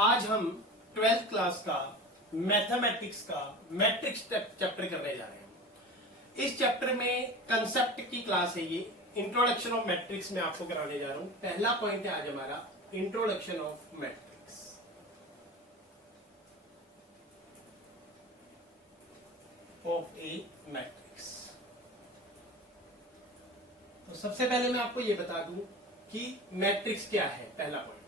आज हम 12th class का मैथमेटिक्स का मैट्रिक्स चैप्टर करने जा रहे हैं। इस चैप्टर में कंसेप्ट की क्लास है ये। इंट्रोडक्शन ऑफ मैट्रिक्स में आपको कराने जा रहा हूं। पहला पॉइंट है आज हमारा introduction of matrix. Of a matrix. तो सबसे पहले मैं आपको ये बता दूं कि मैट्रिक्स क्या है। पहला पॉइंट,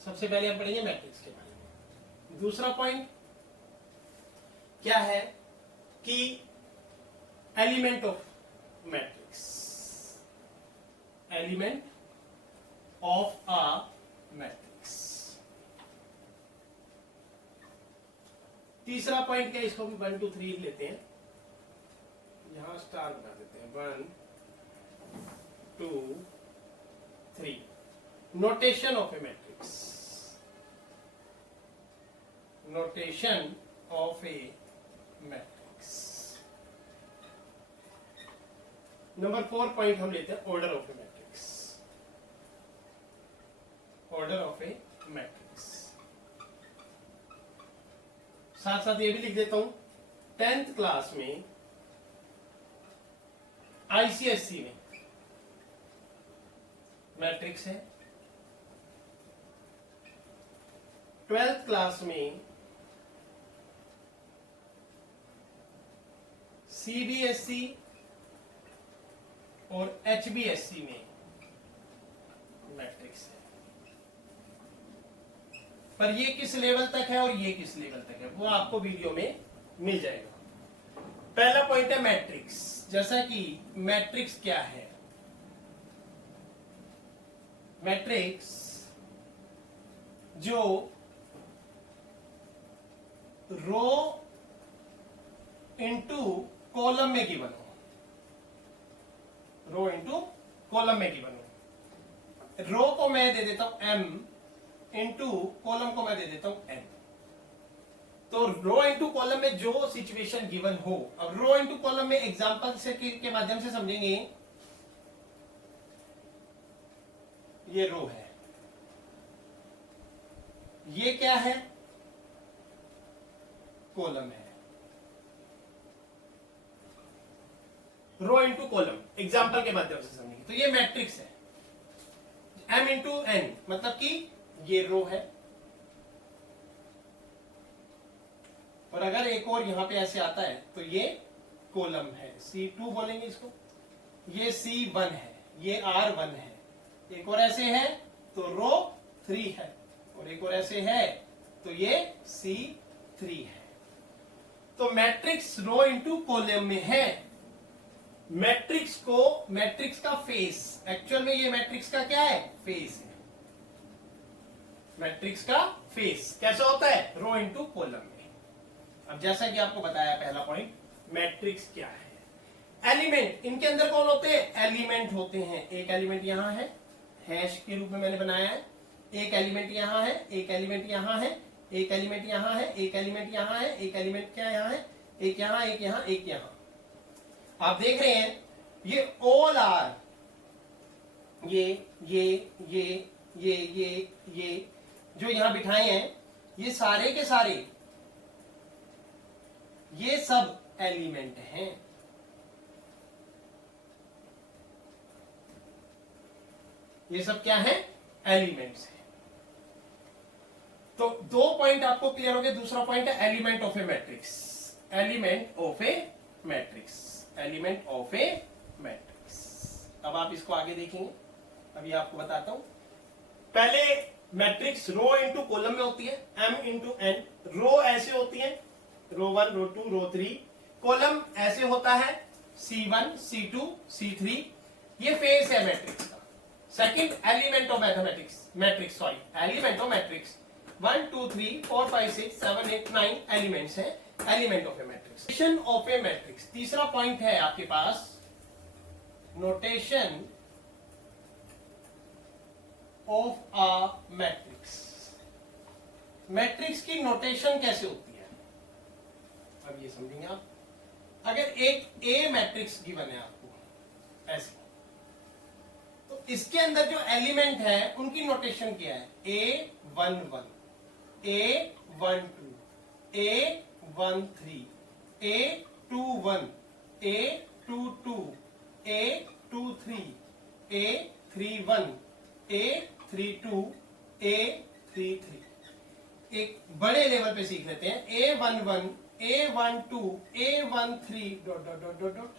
सबसे पहले हम पढ़ेंगे मैट्रिक्स के बारे में। दूसरा पॉइंट क्या है कि element of matrix, element of a matrix. तीसरा पॉइंट क्या, इसको हम 1 2 3 लेते हैं, यहां स्टार बना देते हैं। 1 2 3, notation of a matrix, notation of a matrix. Number 4 point हम लेते हैं order of a matrix, order of a matrix. साथ साथ ये भी लिख देता हूं, 10th क्लास में आईसीएसई में मैट्रिक्स है, 12th क्लास में सीबीएसई और एचबीएसई में मैट्रिक्स है। पर ये किस लेवल तक है और ये किस लेवल तक है वो आपको वीडियो में मिल जाएगा। पहला पॉइंट है मैट्रिक्स। जैसा कि मैट्रिक्स क्या है, मैट्रिक्स जो रो इंटू कॉलम में गिवन हो, रो इंटू कॉलम में गिवन हो। रो को मैं दे देता हूं m इंटू कॉलम को मैं दे देता हूं n। तो रो इंटू कॉलम में जो सिचुएशन गिवन हो, अब रो इंटू कॉलम में एग्जांपल से के माध्यम से समझेंगे। ये रो है, ये क्या है, कॉलम है। रो इंटू कॉलम एग्जाम्पल के माध्यम से समझेंगे। तो ये मैट्रिक्स है, m इंटू n, मतलब कि ये रो है। और अगर एक और यहां पे ऐसे आता है तो ये कॉलम है, C2 बोलेंगे इसको। ये C1 है, ये R1 है। एक और ऐसे है तो रो 3 है, और एक और ऐसे है तो ये C3 है। तो मैट्रिक्स रो इंटू कॉलम में है। मैट्रिक्स को, मैट्रिक्स का फेस, एक्चुअल में ये मैट्रिक्स का क्या है, फेस है। मैट्रिक्स का फेस कैसा होता है, रो इंटू कॉलम में। अब जैसा कि आपको बताया पहला पॉइंट, मैट्रिक्स क्या है। एलिमेंट, इनके अंदर कौन होते हैं, एलिमेंट होते हैं। एक एलिमेंट यहां है, हैश के रूप में मैंने बनाया है। एक एलिमेंट यहां है, एक एलिमेंट यहां है, एक एलिमेंट यहां है, एक एलिमेंट यहां है, एक एलिमेंट क्या यहां है, एक यहां, एक यहां, एक यहां। आप देख रहे हैं ये ऑल आर, ये जो यहां बिठाए हैं, ये सारे के सारे ये सब एलिमेंट हैं। ये सब क्या है, एलिमेंट्स हैं। तो 2 पॉइंट आपको क्लियर हो गए। दूसरा पॉइंट है element of a matrix, element of a matrix, element of a matrix. अब आप इसको आगे देखेंगे, अभी आपको बताता हूं। पहले मैट्रिक्स रो इंटू कॉलम में होती है, m इंटू n। रो ऐसे होती है, रो 1 रो 2 रो 3। कॉलम ऐसे होता है, C1 C2 C3। ये फेस है मैट्रिक्स का। Second, element of mathematics, matrix sorry, element of matrix 1 2 3 4 5 6 7 8 9 elements हैं, element of a matrix. Notation of a matrix, तीसरा पॉइंट है आपके पास, notation of a matrix. Matrix की नोटेशन कैसे होती है, अब ये समझेंगे आप। अगर एक ए मैट्रिक्स गिवन है आपको ऐसे, तो इसके अंदर जो एलिमेंट है उनकी नोटेशन क्या है? A11, A12, A13, A21, A22, A23, A31, A32, A33। एक बड़े लेवल पे सीख लेते हैं। A11, A12, A13 dot dot dot dot dot,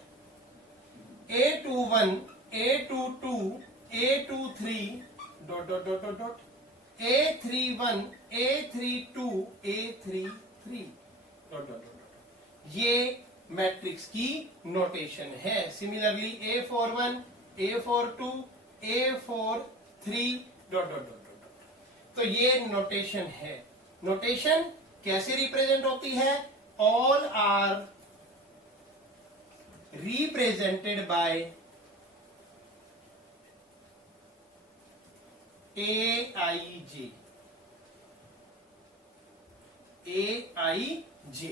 A21, A22, A23 dot dot dot dot dot, A31, A32, A33 dot dot dot. ये matrix की notation है। Similarly A41, A42, A43 dot dot dot dot. तो ये notation है। Notation कैसे represent होती है? All are represented by AIJ। AIJ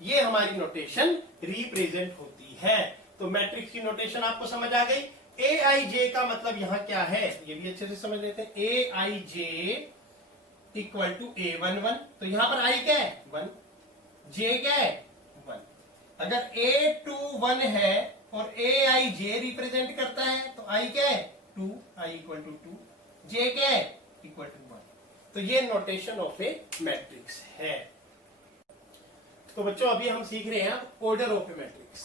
ये हमारी नोटेशन रिप्रेजेंट होती है। तो मैट्रिक्स की नोटेशन आपको समझ आ गई। AIJ का मतलब यहां क्या है ये भी अच्छे से समझ लेते हैं। AIJ इक्वल टू A11, तो यहां पर I क्या है? 1, J क्या है? 1। अगर A21 है और AIJ रिप्रेजेंट करता है तो I क्या है? 2, I इक्वल टू 2, J क्या है? Equal to 1। तो ये नोटेशन ऑफ ए मैट्रिक्स है। तो बच्चों अभी हम सीख रहे हैं order of a matrix.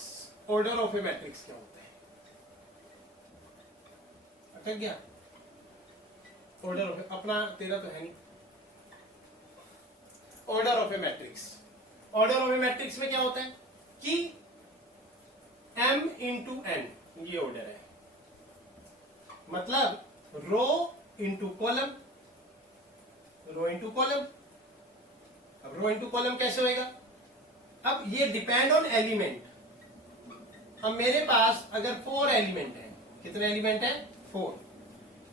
Order of a matrix क्या होता है? अटक गया? ऑर्डर ऑफ अपना तेरा तो है नहीं। Order of a matrix, order of a matrix में क्या होता है कि m इंटू n ये ऑर्डर है। मतलब रो into column, row into column. अब रो इंटू कॉलम कैसे होएगा? अब ये डिपेंड ऑन एलिमेंट। अब मेरे पास अगर 4 एलिमेंट है, कितने एलिमेंट है? 4।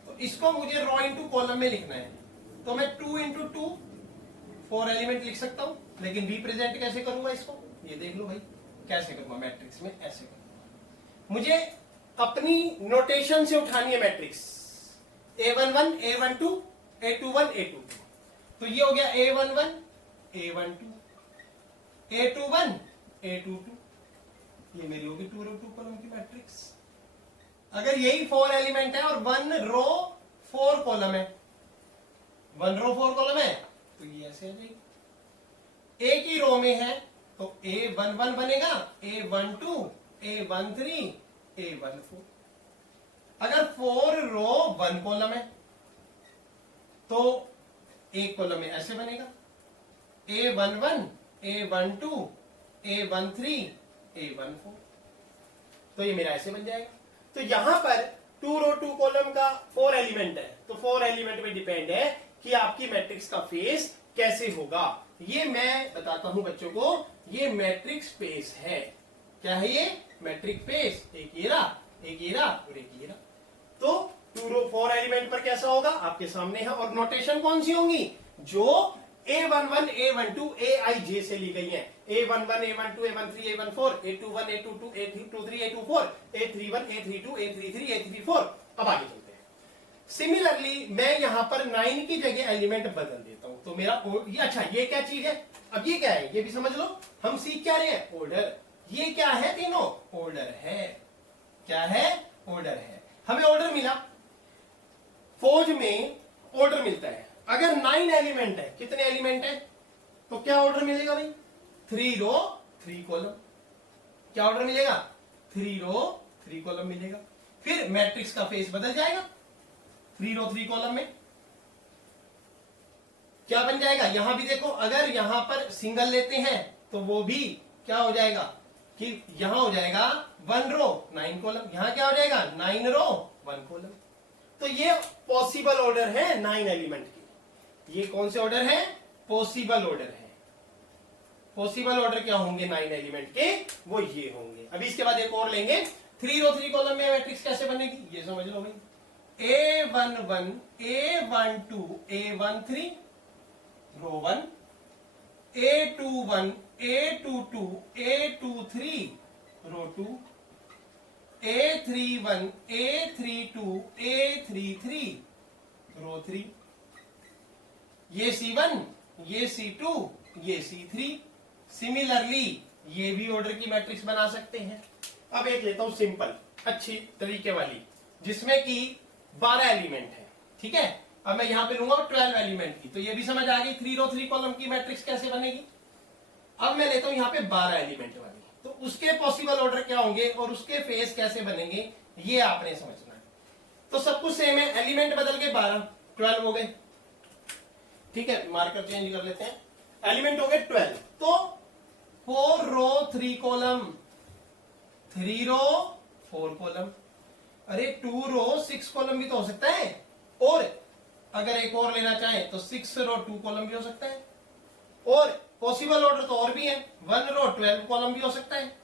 तो इसको मुझे रो इंटू कॉलम में लिखना है, तो मैं 2 इंटू 2 4 एलिमेंट लिख सकता हूं। लेकिन रिप्रेजेंट कैसे करूंगा इसको? ये देख लो भाई कैसे करूंगा। मैट्रिक्स में ऐसे करूंगा। मुझे अपनी नोटेशन से उठानी है matrix. A11, A12, A21, A22। तो ये हो गया A11, A12, A21, A22। ये मेरी होगी 2 रो 2 कॉलम की मैट्रिक्स। अगर यही 4 एलिमेंट है और 1 रो 4 कॉलम है, 1 रो 4 कॉलम है, तो ये ऐसे आ जाएगी। एक ही रो में है तो A11 बनेगा, A12, A13, A14। अगर 4 रो 1 कॉलम है तो एक कॉलम में ऐसे बनेगा, A11, A12, A13, A14। तो ये मेरा ऐसे बन जाएगा। तो यहां पर 2 रो 2 कॉलम का 4 एलिमेंट है, तो 4 एलिमेंट पे डिपेंड है कि आपकी मैट्रिक्स का फेस कैसे होगा। ये मैं बताता हूं बच्चों को, ये मैट्रिक्स स्पेस है। क्या है ये? Matric space. एक येरा, एक येरा और एक येरा। तो 2 रो 4 एलिमेंट पर कैसा होगा आपके सामने है। और नोटेशन कौन सी होंगी? जो A11, A12, AIJ से ली गई है। A11, A12, A13, A14, A21, A22, A23, A24, A31, A32, A33, A34। अब आगे चलते हैं। सिमिलरली मैं यहां पर 9 की जगह एलिमेंट बदल देता हूं, तो मेरा ये अच्छा ये क्या चीज है? अब ये क्या है ये भी समझ लो। हम सीख क्या रहे हैं? ऑर्डर। ये क्या है? तीनों ऑर्डर है। क्या है? ऑर्डर है। हमें ऑर्डर मिला, फौज में ऑर्डर मिलता है। अगर 9 एलिमेंट है, कितने एलिमेंट है तो क्या ऑर्डर मिलेगा भाई? 3 रो 3 कॉलम। क्या ऑर्डर मिलेगा? 3 रो 3 कॉलम मिलेगा। फिर मैट्रिक्स का फेस बदल जाएगा। 3 रो 3 कॉलम में क्या बन जाएगा? यहां भी देखो, अगर यहां पर सिंगल लेते हैं तो वो भी क्या हो जाएगा कि यहां हो जाएगा 1 रो 9 कॉलम, यहां क्या हो जाएगा 9 रो 1 कॉलम। तो ये पॉसिबल ऑर्डर है 9 एलिमेंट की। ये कौन से ऑर्डर है? पॉसिबल ऑर्डर है। पॉसिबल ऑर्डर क्या होंगे 9 एलिमेंट के? वो ये होंगे। अभी इसके बाद एक और लेंगे। 3 रो 3 कॉलम में मैट्रिक्स कैसे बनेगी ये समझ लो भाई। A11, A12, A13 रो 1, A21, A22, A23 रो 2, A31 A32 A33 रो 3, ये C1 ये C2 ये C3। सिमिलरली ये भी ऑर्डर की मैट्रिक्स बना सकते हैं। अब एक लेता हूं सिंपल अच्छी तरीके वाली जिसमें कि 12 एलिमेंट है, ठीक है। अब मैं यहां पे लूंगा 12 एलिमेंट की, तो ये भी समझ आ गई 3 रो 3 कॉलम की मैट्रिक्स कैसे बनेगी। अब मैं लेता हूं यहां पे 12 एलिमेंट वाली, तो उसके पॉसिबल ऑर्डर क्या होंगे और उसके फेस कैसे बनेंगे ये आपने समझना है। तो सब कुछ सेम है, एलिमेंट बदल के 12 हो गए, ठीक है। मार्कर चेंज कर लेते हैं, एलिमेंट हो गए 12। तो 4 रो 3 कॉलम, 3 रो 4 कॉलम, अरे 2 रो 6 कॉलम भी तो हो सकता है। और अगर एक और लेना चाहें तो 6 रो 2 कॉलम भी हो सकता है। और पॉसिबल ऑर्डर तो और भी है, 1 रो 12 कॉलम भी हो सकता है।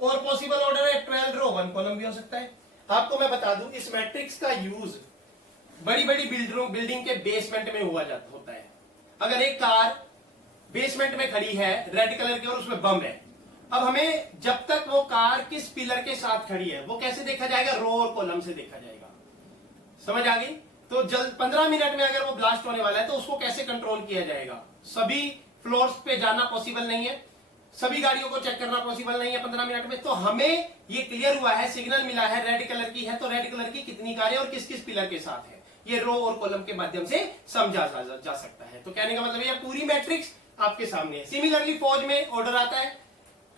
और पॉसिबल ऑर्डर है 12 रो 1 कॉलम भी हो सकता है। आपको मैं बता दूं इस मैट्रिक्स का यूज बड़ी बड़ी बिल्डिंग के बेसमेंट में होता है। अगर एक कार बेसमेंट में खड़ी है रेड कलर की और उसमें बम है, अब हमें जब तक वो कार किस पिलर के साथ खड़ी है वो कैसे देखा जाएगा, रो और कॉलम से देखा जाएगा। समझ आ गई। तो जल्द 15 मिनट में अगर वो ब्लास्ट होने वाला है तो उसको कैसे कंट्रोल किया जाएगा। सभी फ्लोर्स पे जाना पॉसिबल नहीं है, सभी गाड़ियों को चेक करना पॉसिबल नहीं है 15 मिनट में। तो हमें ये क्लियर हुआ है, सिग्नल मिला है रेड कलर की है तो रेड कलर की कितनी कारें और किस किस पिलर के साथ है, ये रो और कॉलम के माध्यम से समझा जा सकता है। तो कहने का मतलब ये पूरी मैट्रिक्स आपके सामने है। सिमिलरली फौज में ऑर्डर आता है,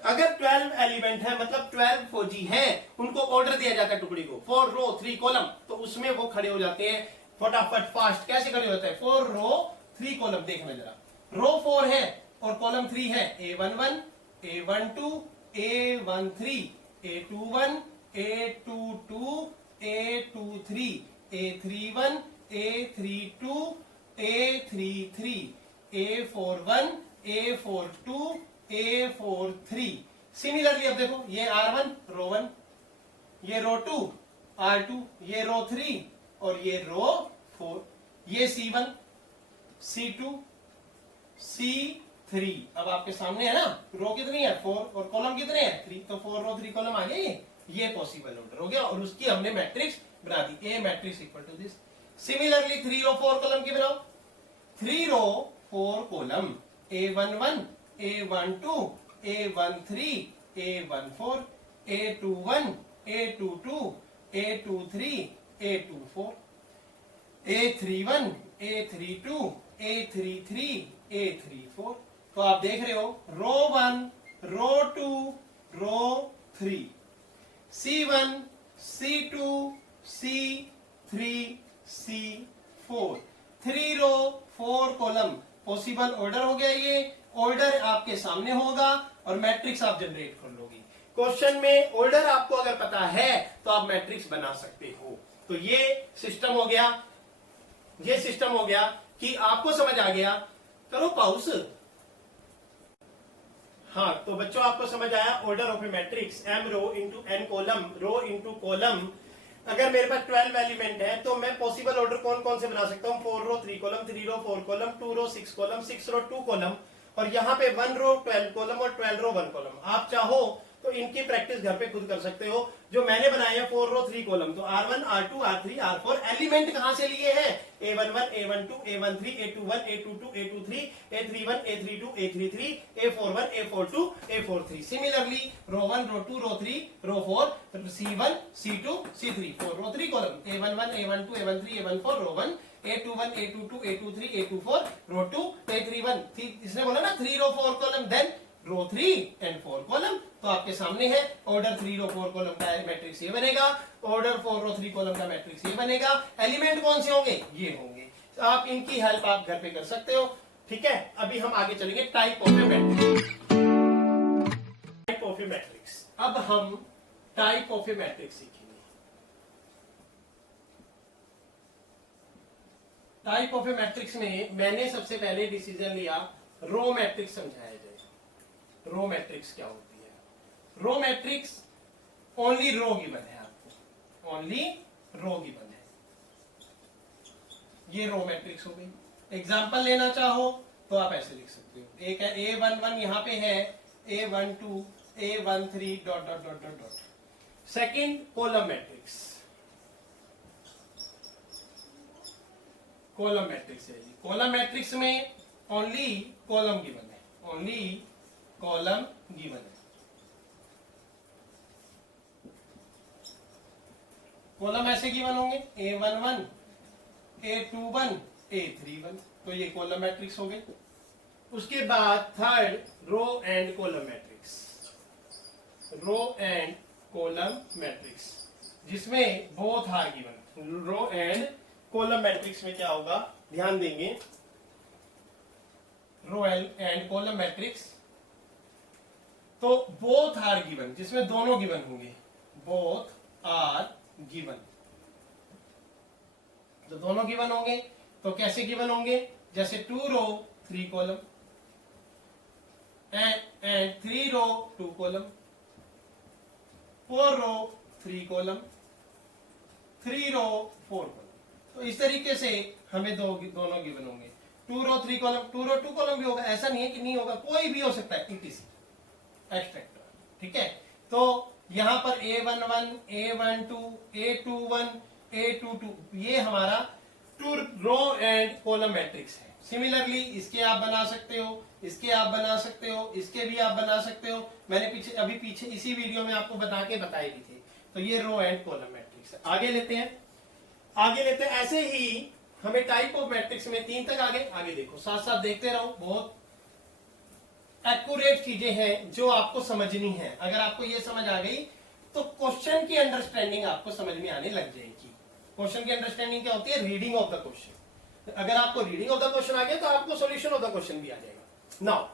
अगर 12 एलिमेंट है मतलब 12 फौजी हैं, उनको ऑर्डर दिया जाता है टुकड़ी को 4 रो 3 कॉलम, तो उसमें वो खड़े हो जाते हैं फटाफट फास्ट। कैसे खड़े होते हैं, 4 रो 3 कॉलम। देखना जरा, रो 4 है और कॉलम 3 है, A11 A12 A13 A21 A22 A23 A31 A32 A33 A41 A42 A43। Similarly अब देखो ये R1 रो 1, ये रो 2 R2, ये रो 3 और ये रो 4, ये C1 C2 C3। अब आपके सामने है ना, रो कितनी है 4 और कॉलम कितने हैं 3, तो 4 रो 3 कॉलम आ गए। ये पॉसिबल ऑर्डर हो गया और उसकी हमने मैट्रिक्स बना दी, A matrix equal to this. Similarly 3 row 4 column की बनाओ, 3 row 4 column A11 A12 A13 A14 A21 A22 A23 A24 A31 A32 A33 A34। तो आप देख रहे हो रो 1 row 2 row 3 C1 C2 C3 C4, 3 row 4 column. Possible order हो गया, ये ऑर्डर आपके सामने होगा और मैट्रिक्स आप जनरेट कर लोगे। क्वेश्चन में ऑर्डर आपको अगर पता है तो आप मैट्रिक्स बना सकते हो। तो ये सिस्टम हो गया, ये सिस्टम हो गया कि आपको समझ आ गया। करो पाउस। हाँ, तो बच्चों आपको समझ आया order of a matrix, m row into n column, row into column. अगर मेरे पास 12 एलिमेंट है तो मैं पॉसिबल ऑर्डर कौन कौन से बना सकता हूँ, 4 रो 3 कॉलम, 3 रो 4 कॉलम, 2 रो 6 कॉलम, 6 रो 2 कॉलम, और यहाँ पे 1 रो 12 कॉलम और 12 रो 1 कॉलम। आप चाहो तो इनकी प्रैक्टिस घर पे खुद कर सकते हो। जो मैंने बनाए हैं 4 रो 3 कॉलम, तो R1 R2 R3 R4 element कहां से लिए हैं, A11 A12 A13 A21 A22 A23 A31 A32 A33 A41 A42 A43। Similarly row 1 row 2 row 3 row 4 C1 C2 C3, 4 row 3 column, A11 A12 A13 A14 row 1 A21 A22 A23 A24 row 2 A31। इसने बोला ना 3 row 4 column, then row 3 and 4 column. तो आपके सामने है order 3 row 4 column का matrix ये बनेगा, ऑर्डर 4 रो 3 कॉलम का मैट्रिक्स ये बनेगा। एलिमेंट कौन से होंगे, ये होंगे। आप इनकी हेल्प आप घर पे कर सकते हो, ठीक है। अभी हम आगे चलेंगे type of a matrix. Type of a matrix, अब हम टाइप ऑफ ए मैट्रिक्स सीखेंगे। टाइप ऑफ ए मैट्रिक्स में मैंने सबसे पहले डिसीजन लिया रो मैट्रिक्स समझाया जाए। रो मैट्रिक्स क्या होती है, रो मैट्रिक्स ओनली रो गिवन है, आपको ओनली रो गिवन है, ये रो मैट्रिक्स हो गई। एग्जांपल लेना चाहो तो आप ऐसे लिख सकते हो, एक है A11 यहां पे है, A12 A13 dot dot dot dot dot. Second column matrix, column matrix है जी। कॉलम मैट्रिक्स में ओनली कॉलम गिवन है, ओनली कॉलम गिवन है। कॉलम ऐसे गिवन होंगे A11, A21, A31, तो ये कॉलम मैट्रिक्स हो गए। उसके बाद third row and column matrix, row and column matrix जिसमें both are given. Row and column matrix में क्या होगा, ध्यान देंगे। रो एंड कॉलम मैट्रिक्स तो बोथ आर गिवन, जिसमें दोनों गिवन होंगे, बोथ आर गिवन, तो दोनों गिवन होंगे। तो कैसे गिवन होंगे, जैसे 2 row 3 column and 3 row 2 column, 4 row 3 column, 3 row 4 column. तो इस तरीके से हमें दोनों गिवन होंगे। 2 रो 3 कॉलम, 2 रो 2 कॉलम भी होगा, ऐसा नहीं है कि नहीं होगा, कोई भी हो सकता है, इट इज एक्सट्रैक्टर, ठीक है। तो यहां पर A11, A12, A21, A22 ये हमारा 2 रो एंड कॉलम मैट्रिक्स है। सिमिलरली इसके आप बना सकते हो, इसके आप बना सकते हो, इसके भी आप बना सकते हो। मैंने अभी पीछे इसी वीडियो में आपको बता के बताए भी थे। तो ये रो एंड कॉलम मैट्रिक्स है। आगे लेते हैं, ऐसे ही हमें टाइप ऑफ मैट्रिक्स में 3 तक आगे देखो, साथ साथ देखते रहो। बहुत एक्यूरेट चीजें हैं जो आपको समझनी है। अगर आपको ये समझ आ गई तो क्वेश्चन की अंडरस्टैंडिंग आपको समझ में आने लग जाएगी। क्वेश्चन की अंडरस्टैंडिंग क्या होती है, रीडिंग ऑफ द क्वेश्चन। अगर आपको रीडिंग ऑफ द क्वेश्चन आ गया तो आपको सॉल्यूशन ऑफ द क्वेश्चन भी आ जाएगा। नाउ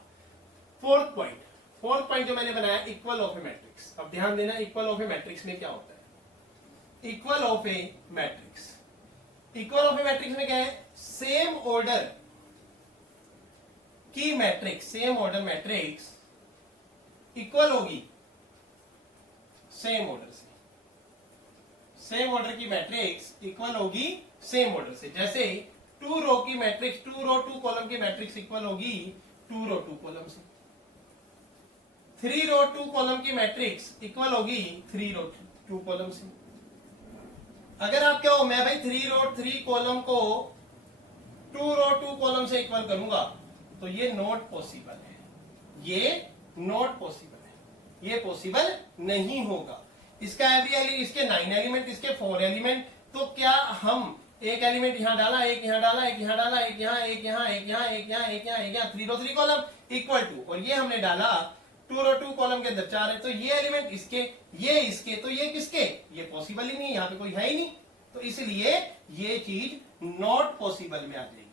फोर्थ पॉइंट जो मैंने बनाया, इक्वल ऑफ ए मैट्रिक्स। अब ध्यान देना, इक्वल ऑफ ए मैट्रिक्स में क्या होता है। Equal of a matrix, equal of a matrix में क्या है, सेम ऑर्डर की matrix, same order matrix equal होगी सेम ऑर्डर से, सेम ऑर्डर की मैट्रिक्स इक्वल होगी सेम ऑर्डर से। जैसे 2 रो की मैट्रिक्स, 2 रो 2 कॉलम की मैट्रिक्स इक्वल होगी 2 रो 2 कॉलम से। 3 रो 2 कॉलम की मैट्रिक्स इक्वल होगी 3 रो 2 कॉलम से। अगर आप कहो मैं भाई 3 रो 3 कॉलम को 2 रो 2 कॉलम से इक्वल करूंगा, तो ये नॉट पॉसिबल है, ये नॉट पॉसिबल है, ये पॉसिबल नहीं होगा। इसका इसके 9 एलिमेंट, इसके 4 एलिमेंट, तो क्या हम एक एलिमेंट यहां डाला, एक यहां डाला, एक यहां डाला, एक यहां, एक यहां, एक यहां, एक यहां, एक यहां, एक यहां, 3 रो 3 कॉलम इक्वल टू, और ये हमने डाला 2 रो 2 कॉलम के अंदर 4 है, तो ये एलिमेंट इसके, ये इसके, तो ये किसके, ये पॉसिबल ही नहीं, यहां पे कोई है ही नहीं, तो इसलिए ये चीज नॉट पॉसिबल में आ जाएगी।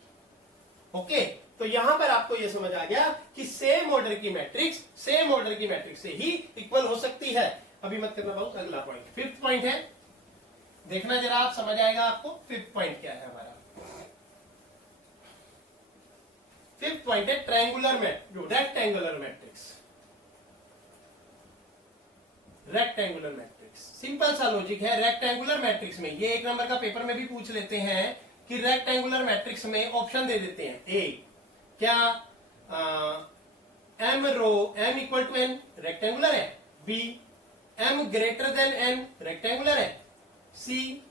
ओके, तो यहां पर आपको ये समझ आ गया कि सेम ऑर्डर की मैट्रिक्स सेम ऑर्डर की मैट्रिक्स से ही इक्वल हो सकती है। अभी मत करना बहुत, अगला पॉइंट, 5th पॉइंट है, देखना जरा, आप समझ आएगा आपको 5th पॉइंट क्या है हमारा। 5th पॉइंट है triangular rectangular matrix. Rectangular matrix simple सा लॉजिक है। रेक्टेंगुलर मैट्रिक्स में, ये 1 नंबर का पेपर में भी पूछ लेते हैं कि रेक्टेंगुलर मैट्रिक्स में ऑप्शन दे देते हैं। ए क्या m row m equal to n rectangular है, B m greater than n rectangular है, C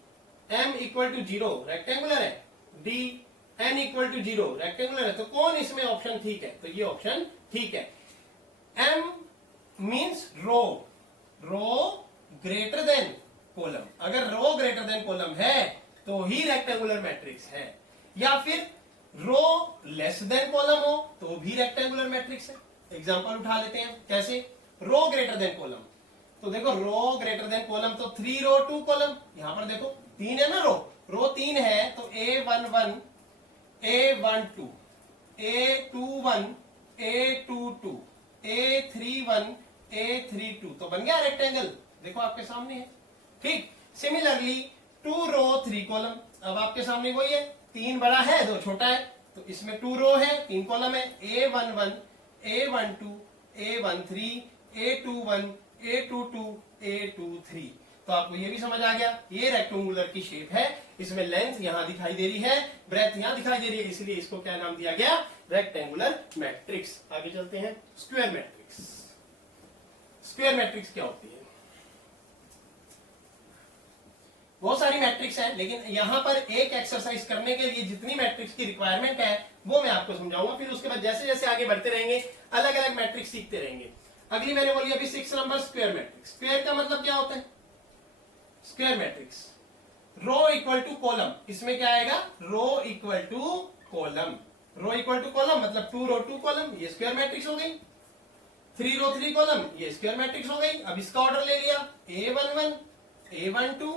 m equal to 0 rectangular है, D n equal to 0 rectangular है। तो कौन इसमें ऑप्शन ठीक है, तो ये ऑप्शन ठीक है। m means row greater than column, अगर रो ग्रेटर देन कॉलम है तो ही रेक्टेंगुलर मैट्रिक्स है, या फिर रो लेस देन कॉलम हो तो भी रेक्टेंगुलर मैट्रिक्स है। एग्जांपल उठा लेते हैं, कैसे, रो ग्रेटर देन कॉलम, तो देखो रो ग्रेटर देन कॉलम तो 3 रो 2 कॉलम, यहां पर देखो 3 है ना, रो 3 है, तो A11, A12, A21, A22, A31, A32, तो बन गया रेक्टेंगल, देखो आपके सामने है। ठीक, सिमिलरली 2 रो 3 कॉलम, अब आपके सामने वही है, 3 बड़ा है 2 छोटा है, तो इसमें 2 रो है 3 कॉलम है, A11, A12, A13, A21, A22, A23, तो आपको ये भी समझ आ गया, ये रेक्टेंगुलर की शेप है, इसमें लेंथ यहां दिखाई दे रही है, ब्रेथ यहां दिखाई दे रही है, इसलिए इसको क्या नाम दिया गया, रेक्टेंगुलर मैट्रिक्स। आगे चलते हैं, स्क्वायर मैट्रिक्स। स्क्वायर मैट्रिक्स क्या होती है, बहुत सारी मैट्रिक्स है, लेकिन यहाँ पर एक एक्सरसाइज करने के लिए जितनी मैट्रिक्स की रिक्वायरमेंट है वो मैं आपको समझाऊंगा। फिर उसके बाद जैसे जैसे आगे बढ़ते रहेंगे अलग अलग मैट्रिक्स सीखते रहेंगे। अगली मैंने बोली अभी 6 नंबर स्क्वायर मैट्रिक्स। स्क्वायर का मतलब क्या होता है? Square matrix row equal to column, इसमें क्या आएगा? Row equal to column. Row equal to column मतलब 2 रो 2 कॉलम, ये स्क्वायर मैट्रिक्स हो गई। 3 रो 3 कॉलम, ये स्क्वायर मैट्रिक्स हो गई। अब इसका ऑर्डर ले लिया, A11 A12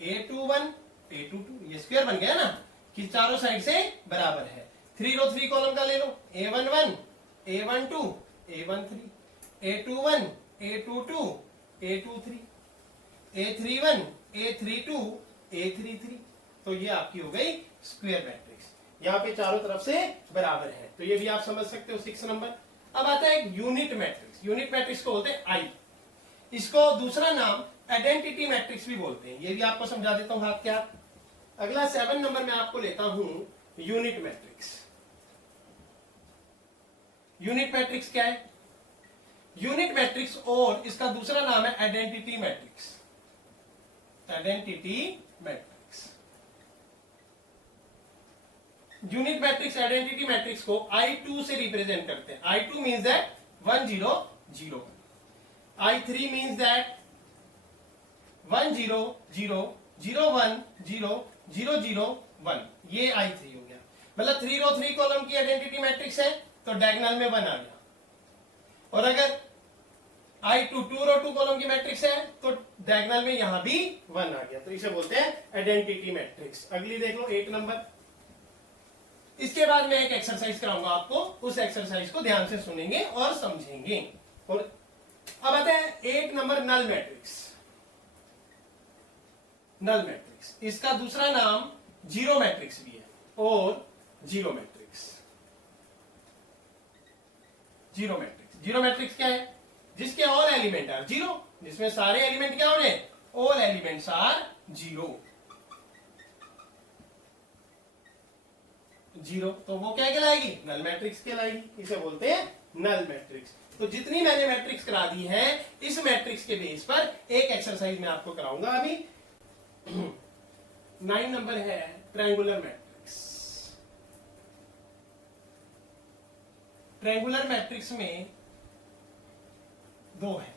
A21 A22, ये स्क्वायर बन गया ना कि चारों साइड से बराबर है। 3 रो 3 कॉलम का ले लो, A11 A12 A13 A21 A22 A23 A31 A32 A33, तो ये आपकी हो गई स्क्वायर मैट्रिक्स। यहाँ पे चारों तरफ से बराबर है, तो ये भी आप समझ सकते हो 6 नंबर। अब आता है यूनिट मैट्रिक्स। यूनिट मैट्रिक्स को बोलते हैं आई। इसको दूसरा नाम आइडेंटिटी मैट्रिक्स भी बोलते हैं, ये भी आपको समझा देता हूं हाथ के हाथ। अगला 7 नंबर में आपको लेता हूं यूनिट मैट्रिक्स। यूनिट मैट्रिक्स क्या है? यूनिट मैट्रिक्स और इसका दूसरा नाम है identity matrix. Identity matrix, unit matrix identity matrix को I2 से रिप्रेजेंट करते हैं। I2 means that 1 0 0, I3 means that 1 0 0 0 1 0 0 0 1, ये I3 हो गया। मतलब 3 रो 3 कॉलम की आइडेंटिटी मैट्रिक्स है तो डायगोनल में 1 आ गया। और अगर I2 2 रो 2 कॉलम की मैट्रिक्स है तो डायगोनल में यहां भी 1 आ गया, तो इसे बोलते हैं आइडेंटिटी मैट्रिक्स। अगली देख लो 8 नंबर। इसके बाद मैं एक एक्सरसाइज कराऊंगा आपको, उस एक्सरसाइज को ध्यान से सुनेंगे और समझेंगे। और अब आते हैं 8 number null matrix. Null matrix, इसका दूसरा नाम जीरो मैट्रिक्स भी है और zero matrix. Zero matrix, zero matrix क्या है? जिसके ऑल एलिमेंट आर जीरो, जिसमें सारे एलिमेंट क्या होने? All elements are zero. Zero तो वो क्या कहलाएगी? नल मैट्रिक्स कहलाएगी। इसे बोलते हैं नल मैट्रिक्स। तो जितनी मैंने मैट्रिक्स करा दी है इस मैट्रिक्स के बेस पर एक एक्सरसाइज मैं आपको कराऊंगा अभी। 9 नंबर है ट्रायंगुलर मैट्रिक्स। ट्रायंगुलर मैट्रिक्स में दो है,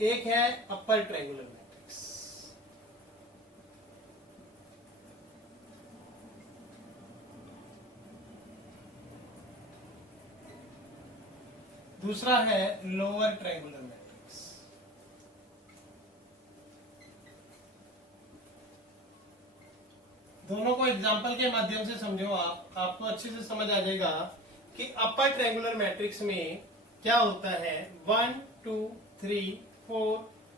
एक है अपर ट्रायंगुलर मैट्रिक्स, दूसरा है लोअर ट्रायंगुलर मैट्रिक्स। दोनों को एग्जांपल के माध्यम से समझो आपको अच्छे से समझ आ जाएगा कि अपर ट्रायंगुलर मैट्रिक्स में क्या होता है। 1 2 3 4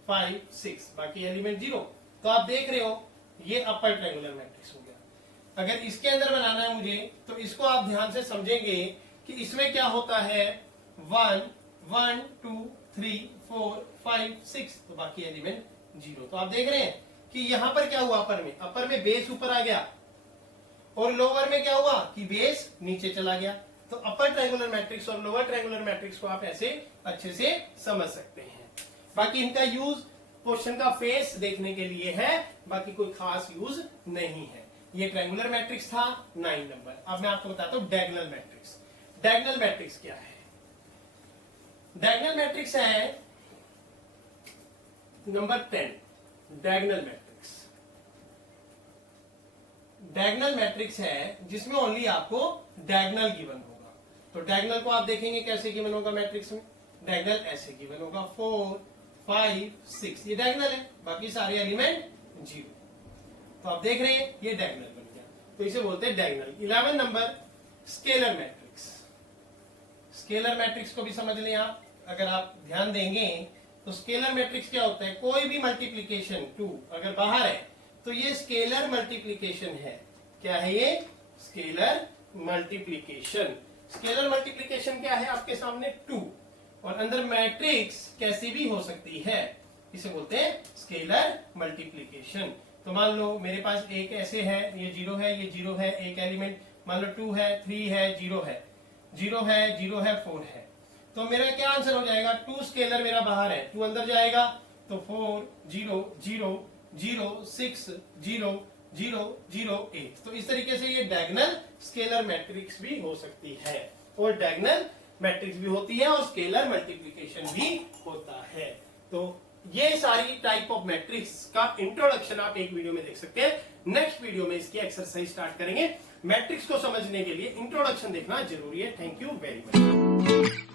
5 6, बाकी एलिमेंट जीरो। तो आप देख रहे हो ये अपर ट्रायंगुलर मैट्रिक्स हो गया। अगर इसके अंदर बनाना है मुझे तो इसको आप ध्यान से समझेंगे कि इसमें क्या होता है। 1 1 2 3 4 5 6, तो बाकी एलिमेंट जीरो। तो आप देख रहे हैं कि यहां पर क्या हुआ, अपर में बेस ऊपर आ गया और लोअर में क्या हुआ कि बेस नीचे चला गया। तो अपर ट्रायंगुलर मैट्रिक्स और लोअर ट्रायंगुलर मैट्रिक्स को आप ऐसे अच्छे से समझ सकते हैं। बाकी इनका यूज क्वेश्चन का फेस देखने के लिए है, बाकी कोई खास यूज नहीं है। ये ट्रायंगुलर मैट्रिक्स था 9 नंबर। अब मैं आपको बताता हूं डायगोनल मैट्रिक्स। डायगोनल मैट्रिक्स क्या है? डायगोनल मैट्रिक्स है number 10, diagonal matrix. Diagonal matrix है जिसमें ओनली आपको डायगोनल गिवन होगा। तो डायगोनल को आप देखेंगे कैसे गिवन होगा मैट्रिक्स में। डायगोनल ऐसे गिवन होगा 4 5 6, ये डायगोनल है, बाकी सारे एलिमेंट जीरो। तो आप देख रहे हैं ये डायगोनल बन गया, तो इसे बोलते हैं diagonal. 11 number scalar matrix. Scalar matrix को भी समझ लें आप, अगर आप ध्यान देंगे तो स्केलर मैट्रिक्स क्या होता है? कोई भी मल्टीप्लीकेशन 2 अगर बाहर है तो ये स्केलर मल्टीप्लीकेशन है। क्या है ये? Scalar multiplication. स्केलर मल्टीप्लीकेशन क्या है आपके सामने? 2, और अंदर मैट्रिक्स कैसी भी हो सकती है, इसे बोलते हैं स्केलर मल्टीप्लीकेशन। तो मान लो मेरे पास एक ऐसे है, ये जीरो है, ये जीरो है, एक एलिमेंट मान लो 2 है, 3 है, 0 है, 0 है, 0 है, 4 है। तो मेरा क्या आंसर हो जाएगा? 2 स्केलर मेरा बाहर है, 2 अंदर जाएगा तो 4 0 0 0 6 0 0 0 8। तो इस तरीके से ये डायगोनल स्केलर मैट्रिक्स भी हो सकती है, और डायगोनल मैट्रिक्स भी होती है, और स्केलर मल्टीप्लिकेशन भी होता है। तो ये सारी टाइप ऑफ मैट्रिक्स का इंट्रोडक्शन आप एक वीडियो में देख सकते हैं। नेक्स्ट वीडियो में इसकी एक्सरसाइज स्टार्ट करेंगे। मैट्रिक्स को समझने के लिए इंट्रोडक्शन देखना जरूरी है। Thank you very much.